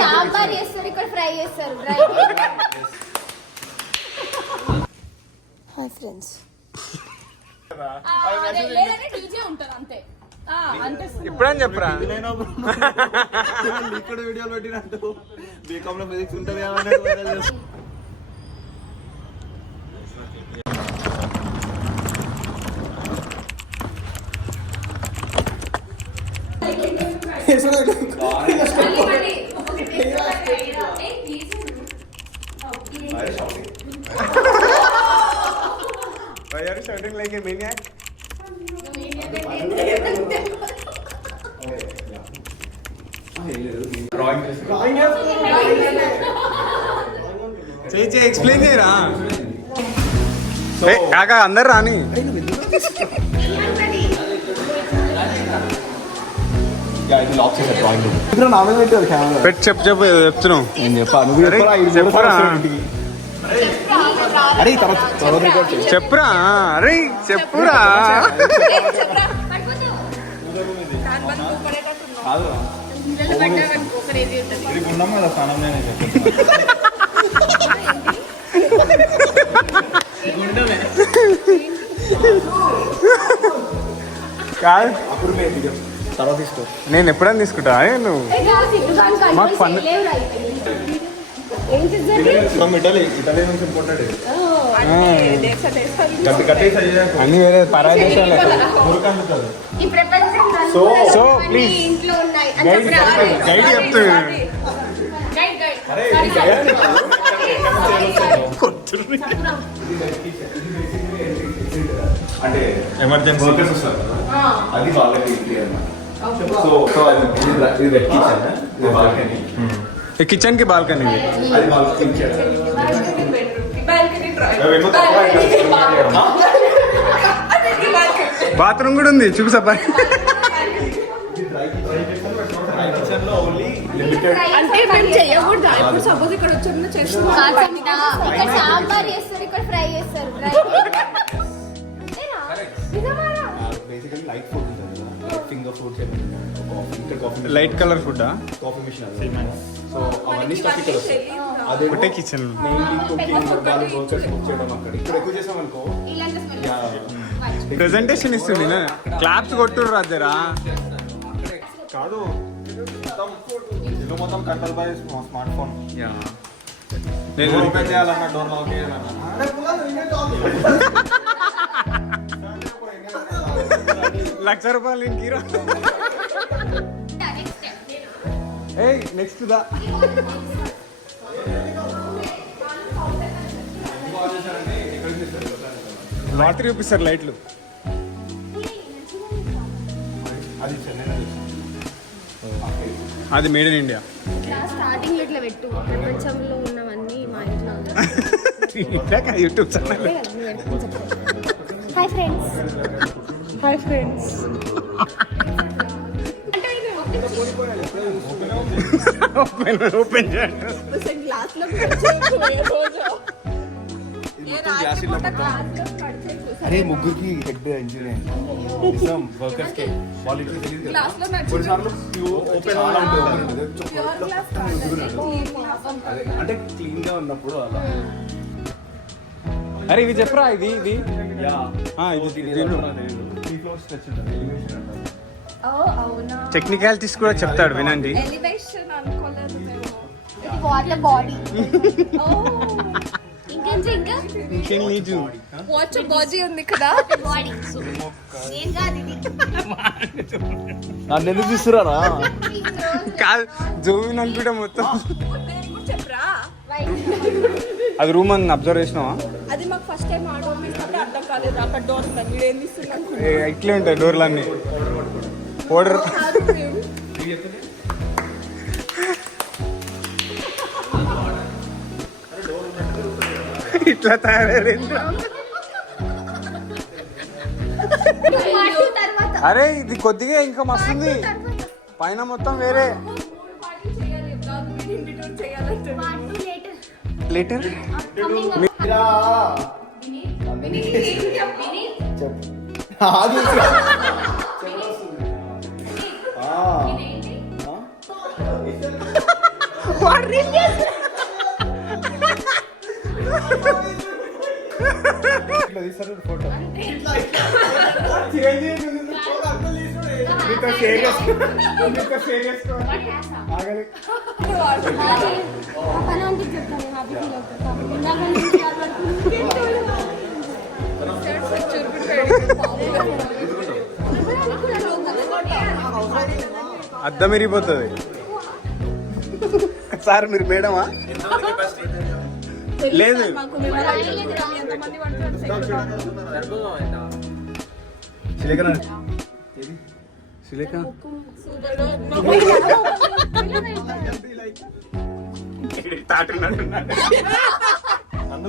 సాంబార్ చేస్తారు, ఇక్కడ ఫ్రై చేస్తారు. Hi friends. ఇప్పుడని చెప్పరా ఇక్కడ వీడియోలు పెట్టినట్టు బీకామ్ లో ఫిజిక్స్ ఉంటుంది Why are you shouting like a maniac? చేయి ఎక్స్ప్లెయిన్ చేయరా కాకా అందరు రాని పెట్టి చెప్తున్నావు చెప్పురా అరే చెప్పురా కాదు తర్వాత ఇష్టం నేను ఎప్పుడైనా తీసుకుంటా నువ్వు మాకు పన్ను నుంచి ఇంపార్టెంట్ అన్ని వేరే పరాయి దేశాలు సో ప్లీజ్ గైడ్ చెప్తుంది అంటే ఎమర్జెన్సీ వర్కర్స్ వస్తారు అది వాళ్ళకి సో ఇది రెడ్ కిచెన్ ఇది బాల్కనీ కిచెన్ కి బాల్కనీ అది వాళ్ళు క్లీన్ చేయడం బాత్రూమ్ కూడా ఉంది చూసా అంటే మేము చేయకూడదు. ఇప్పుడు సపోజ్ ఇక్కడ వచ్చి చేస్తున్నాం, సాంబార్ చేస్తారు, ఇక్కడ ఫ్రై చేస్తారు. Light colour food coffee machine so అవన్నీ స్టఫ్ ఇక్కడ వస్తాయి. అదే ఒకటే కిచెన్ ఇక్కడ ఎక్కువ చేసాం అనుకో ప్రెజెంటేషన్ ఇస్తుంది క్లాప్స్ కొట్టుర్రు రాజరా కాదు ఇల్లు మొత్తం కంట్రోల్ బై స్మార్ట్ ఫోన్. నేను ఓపెన్ చేయాలన్నా డోర్ లాక్ చేయాలన్నా ₹1,00,000 ఇంకీరో నెక్స్ట్ దా లాటరీ చూపిస్తారు లైట్లు అది మేడ్ ఇన్ ఇండియా. స్టార్టింగ్ ఇట్లా పెట్టు, ప్రపంచంలో ఉన్నవన్నీ మా ఇంట్లో. YouTube channel. Hi friends. Hi friends. Open చేయండి. అరే ముగ్గురికి హెడ్ ఇంజనీర్ వర్కర్స్ కి క్వాలిటీ తెలియదు. కొన్నిసార్లు ఓపెన్ అంటే క్లీన్ గా ఉన్నప్పుడు అలా. అరే ఇవి చెప్పరా ఇది ఇది టెక్నికాలిటీస్ కూడా చెప్తాడు వినండి. వాటర్ బాడీ ఇంకేం నీజు వాటర్ బాడీ ఉంది కదా, బాడీ ఏం కాదు ఇది. నన్ను ఎందుకు తీసుకురారా? కాదు జూమిన్ అనుకుంటా మొత్తం. చెప్పరా అది రూమ్ అని అబ్జర్వ్ చేసినావా? అది మాకు ఫస్ట్ టైం ఆర్డర్ చేసినప్పుడు అర్థం కాలేదు. అక్కడ డోర్ ఉందని మీరు ఏం తీస్తున్నాను ఇట్లే ఉంటాయి డోర్లన్నీ. ఓర్డర్ ఇట్లా తయారైంది. అరే ఇది కొద్దిగా ఇంకా మస్తుంది, పైన మొత్తం వేరే. లీటర్ ఇట్లా తీస్తారు ఫోటో ఆగలి అద్దం ఇరిగిపోతుంది సార్ మీరు మేడమా లేదు శిలేఖ నన్ను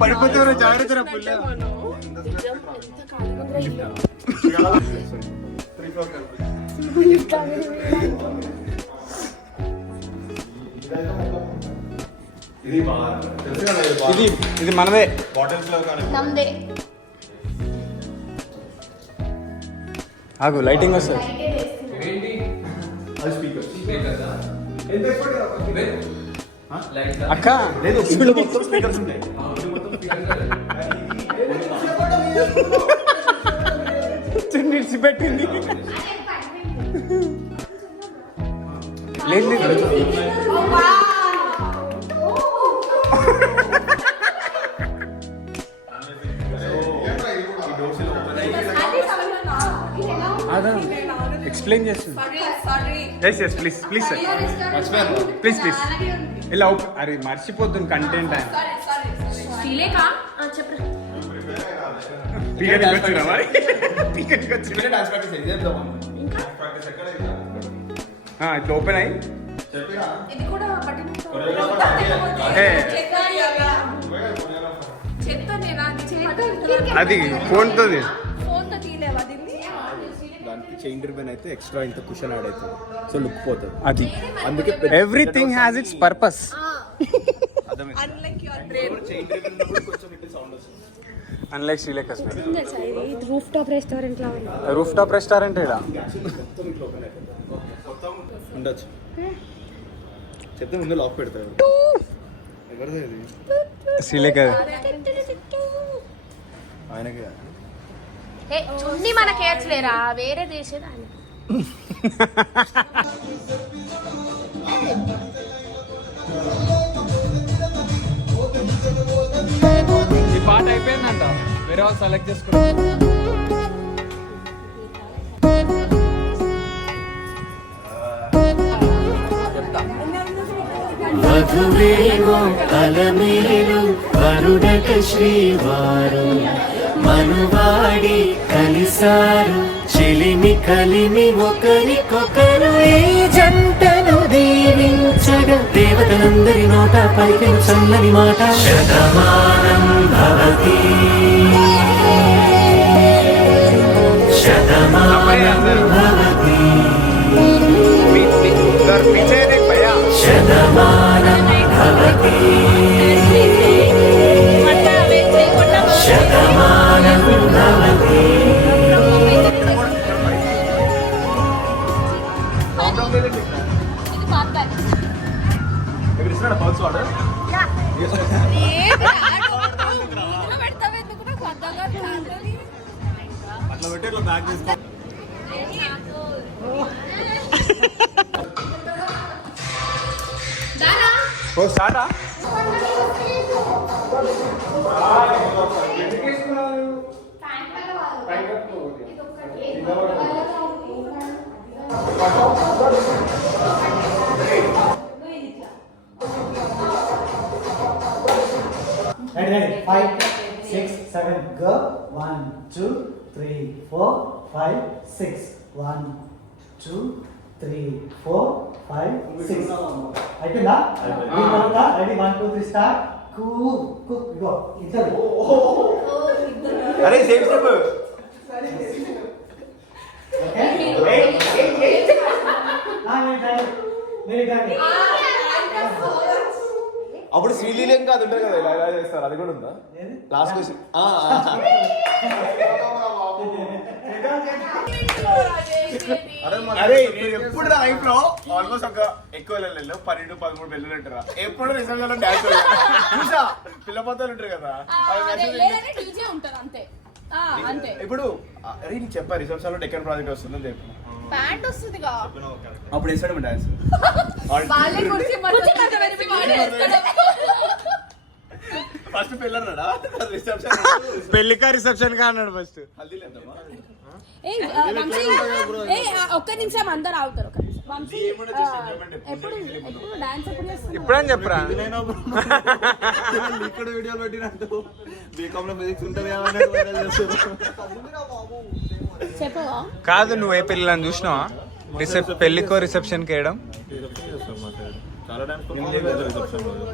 పడిపోతే జాగ్రత్త పుల్ల ఇది ఇది మనదే బాటిల్స్ లో నమ్దే ఆగు లైటింగ్ వస్తుంది అక్క లేదు మొత్తం స్పీకర్స్ ఉంటాయి నిడిచి పెట్టింది లేదు ఎక్స్ప్లెయిన్ చేస్తుంది yes yes please please sir please please ఇలా అరే మర్చిపోతుంది కంటెంట్ ఆయన పీకనికి వచ్చినా మరి పీకనికి వచ్చిన ఇట్లా ఓపెన్ అయ్యి అది ఫోన్తో దానికి చైన్ రిబన్ అయితే ఎక్స్ట్రా ఇంత కుషన్ యాడ్ అవుతుంది సో లుక్ పోతుంది అది అందుకే everything has its purpose unlike Srilekha roof top restaurant లా ఉంది. రూఫ్ టాప్ రెస్టారెంట్ ఇక్కడ ఉండొచ్చు చెప్తే ముందు లాక్ పెడతారు ఎవరిది అది శ్రీలేఖ ఆయనకి ఏ చున్నీ మనకేయచ్చులేరా వేరే చేసేదాన్ని ఈ పాట అయిపోయిందంట వేరే వాళ్ళు సెలెక్ట్ చేసుకున్నారు మధువేగో కలమేలు వరుడట శ్రీవారు మనువాడి కలిసారు చెలిమి కలిమి ఒకరికొకరు ఈ జంటను దీవించగా దేవతలందరి నోట పలికిన చల్లని మాట శతమానం భవతి శతమానం భవతి శతమానం భవతి శతమానం భవతి అట్లా పెట్టి ఇట్లా బ్యాగ్ తీసుకో ఓ స్టార్టా Ready, 5, 6, 7, go. 1, 2, 3, 4, 5, 6. 1, 2, 3, 4, 5, 6. అయిపోయిందా? Ready 1, 2, 3 start. Cook go. ఇద్దరు. అరే సేమ్ స్టెప్ ఓకే. మీరు కానీ అప్పుడు శ్రీలీలంగా అది ఉంటుంది కదా ఇలా చేస్తారు అది కూడా ఉందా లాస్ట్ క్వశ్చన్ అరే నేను ఎప్పుడు లైఫ్ లో ఆల్మోస్ట్ ఒక ఎక్కువ వెళ్ళలేదు 12-13 పెళ్ళిళ్ళు ఉంటారా ఎప్పుడు రిసెప్షన్ లో డాన్స్ చూసా పిల్ల పత్తాలు ఉంటారు కదా లేదంటే డీజే ఉంటారు అంతే అంతే. ఇప్పుడు అరే నీకు చెప్పా రిసెప్షన్ లో డెక్కన్ ప్రాజెక్ట్ వస్తుందని చెప్పు ప్యాంట్ వస్తుందిగా అప్పుడు వేస్తాడు డాన్స్ వాళ్ళే కుర్చీ మధ్య వెనక్కి వాడే వేస్తాడు. ఫస్ట్ పెళ్ళన్నాడా రిసెప్షన్ పెళ్లికా రిసెప్షన్ కా అన్నాడు ఫస్ట్. హల్దీ లేదమ్మా ఒక్క నిమిషం అందరు ఆగుతారు. ఒక్క నిమిషం. వంశీ, ఎప్పుడు డాన్స్ ఎప్పుడు చేస్తున్నావు? ఇప్పుడని చెప్పరా ఇక్కడ వీడియోలు పెట్టినట్టు బీకామ్ లో ఫిజిక్స్ ఉంటుంది చెప్పవా? కాదు నువ్వు ఏ పెళ్ళని చూసినావా? పెళ్లికో రిసెప్షన్ కి వేయడం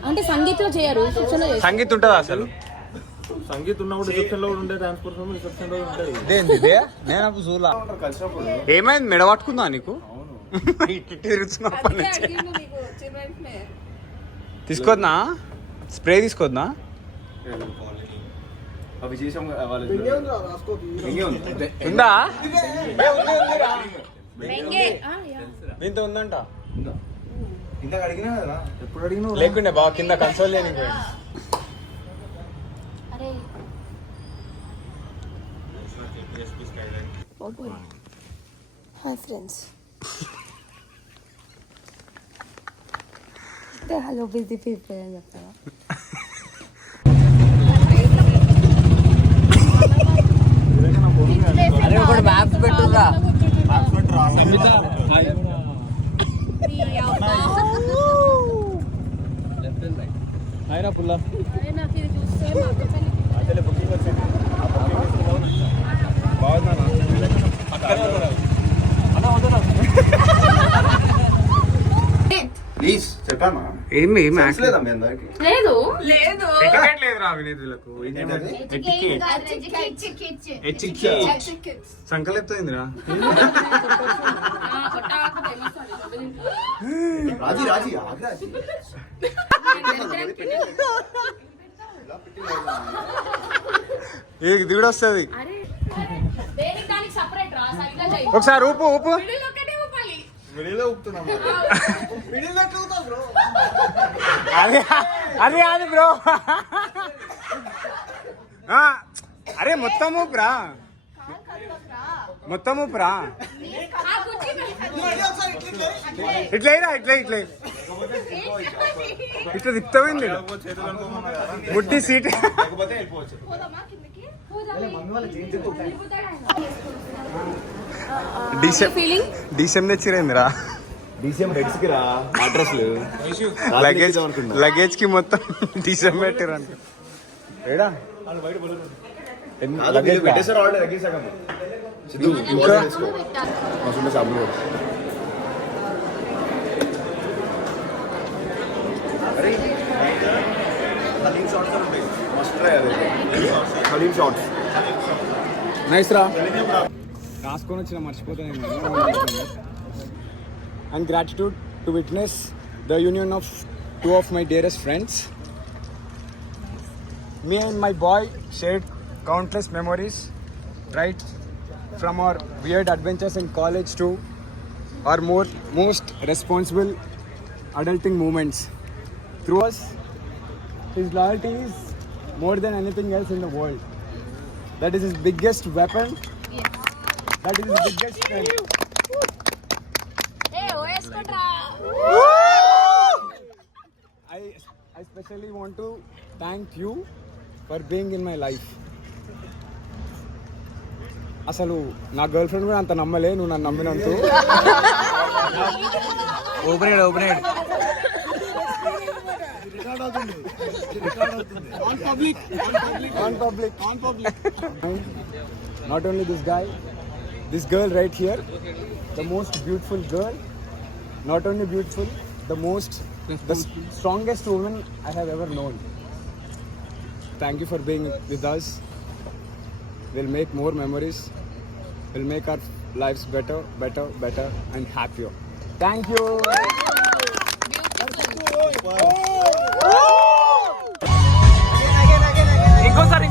అంటే సంగీత్ లో చేయరు, రిసెప్షన్ లో చేస్తారు. సంగీత్ ఉంటుందా అసలు? సంగీత్ ఉన్నప్పుడు రిసెప్షన్ లో కూడా ఉండే డాన్స్ పర్ఫార్మెన్స్ రిసెప్షన్ లో ఉంటాయి. ఇదేంది ఇదే? నేను అప్పుడు చూలా. ఏమైంది మెడ పట్టుకుందా నీకు? ఇటు తిరుగుతున్నావు అప్పటి అందుకే నుంచి. అడిగిండు నీకు వచ్చిన వెంటనే. తీసుకోద్దా? స్ప్రే తీసుకోద్దా? అవి చేసాం ఉందా? వెంగే. దీంతో ఉందంట. ఇందాక అడిగినా కదా ఎప్పుడు అడిగినా లేకుండే బాగా కింద కన్సోల్ లేని అరే hi friends. Hello busy people అని చెప్తావా? అరే ఒకటి మ్యాప్స్ పెట్టుగా. హాయ్రా పుల్ల. అరే నాకు ఇది చూస్తే మా అక్క పెళ్ళి ప్లీజ్ చెప్పామా ఏమి లేదా మీ అందరికి లేదు. లేదు టికెట్ లేదురా వినేతులకు. సంకలెత్తుందిరా. రాజీ రాజీ ఆగ్రాజీ ఏ దిగుడు వస్తుంది. దేనికి దానికి సపరేట్ రా, సరిగ్గా చెయ్యి. ఒకసారి ఊపు ఊపు. ఒక్కటే ఊపాలి. విడిలో ఊపుతున్నామా అదే అదే అది బ్రో. అరే మొత్తం ఊపురా, మొత్తం ఊపురా. ఆ కుర్చీ ఇట్లా ఇట్లా ఇట్లా ఇట్లా తిప్పుతామైంది ముట్టి సీట్. లేకపోతే వెళ్ళిపోవచ్చు పోదామా కిందకి? డీసెం తెచ్చిరేందిరా. డీసీఎం హెడ్స్ కి రా అడ్రస్లు లగేజ్ లగేజ్ కి మొత్తం డీసెం పెట్టిరంట. ఏడా లగేజ్ పెట్టేసారు ఆల్రెడీ లగేజ్ సగం ఇంకా మస్తుండే సబ్బులు హలీం షార్ట్స్ ఉంటాయి మస్ట్ ట్రై అది హలీం షార్ట్స్ నైస్ రా. రాసుకొని వచ్చిన మర్చిపోతాను. And gratitude to witness the union of two of my dearest friends. Me and my boy shared countless memories, right from our weird adventures in college to our most responsible adulting moments. Through us, his loyalty is more than anything else in the world. That is his biggest weapon. That is his biggest strength. ఏ ఓఎస్కొట్రా. I especially want to thank you for being in my life. అసలు నా girl friend కూడా అంత నమ్మలే నువ్వు నన్ను నమ్మినంత. Open open on public. Not only this guy, this girl right here, the most beautiful girl. Not only beautiful, the strongest woman I have ever known. Thank you for being with us. We'll make more memories. We'll make our lives better and happier. Thank you. ఇంకోసారి